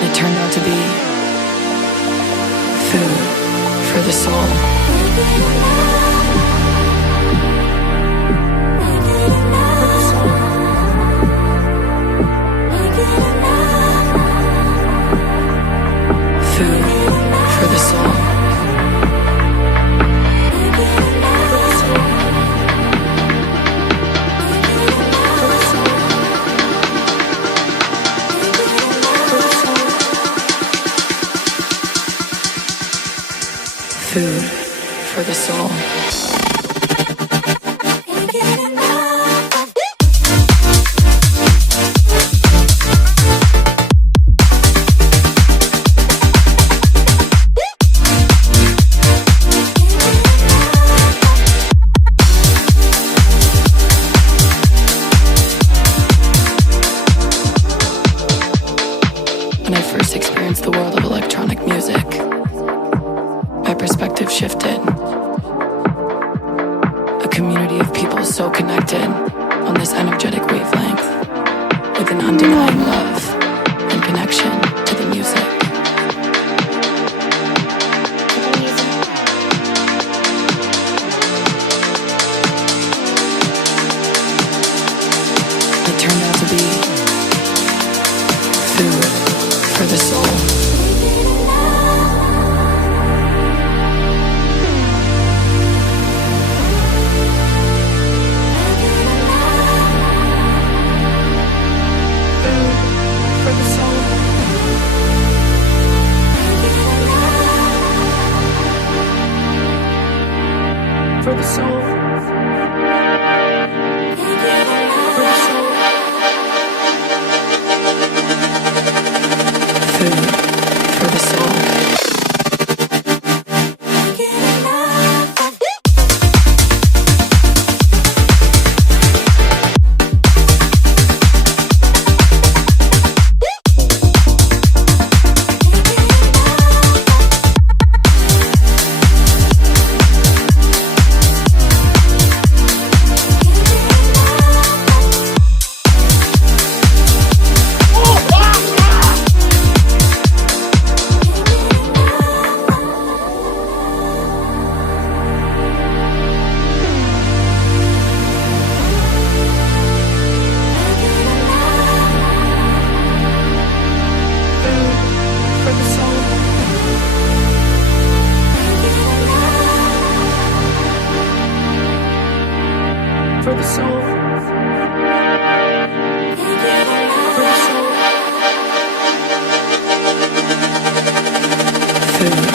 It turned out to be food for the soul. Food for the soul. Food for the soul. When I first experienced the world of electronic music, my perspective shifted. A community of people so connected on this energetic wavelength, with an undenying love and connection to the music. It turned out to be food for the soul. For the soul. Food for the soul. For the soul. For the soul. Food